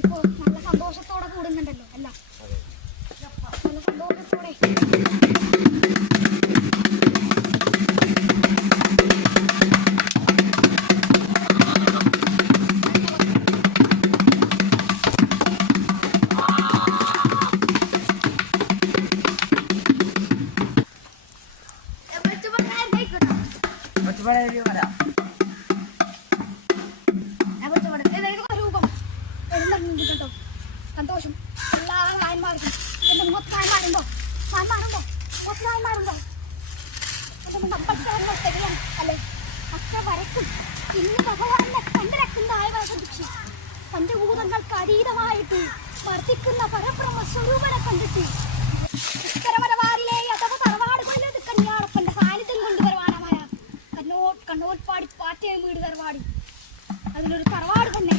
ഇപ്പോൾ നല്ല സന്തോഷത്തോടെ കൂടുന്നുണ്ടല്ലോ എല്ലാം, നല്ല സന്തോഷത്തോടെ. സന്തോഷം എല്ലാ നായന്മാർക്കും എന്റെ മുഖത്ത് നായന്മാരുണ്ടോ? നായന്മാരുണ്ടോ? കുറച്ച് നായന്മാരുണ്ടോ? അതൊന്നും നമ്മൾ ശരിയാണ് അല്ലേ? അത്ര വരക്കും ഇന്ന് ഭഗവാനെ കണ്ടിരക്കുന്ന ആയവരെ ശ്രദ്ധിച്ചു. പഞ്ചഭൂതങ്ങൾക്ക് അതീതമായിട്ട് വർദ്ധിക്കുന്ന പരബ്രഹ്മ സ്വരൂപനെ കണ്ടിട്ട് ഉത്തരമലബാറിലെ അഥവാ തറവാടുകളിൽ കന്യാളപ്പന്റെ സാന്നിധ്യം കൊണ്ടുവരുവാനായ കണ്ണോട് പാടി പാറ്റയം വീട് തറവാട്, അതിലൊരു തറവാട് തന്നെ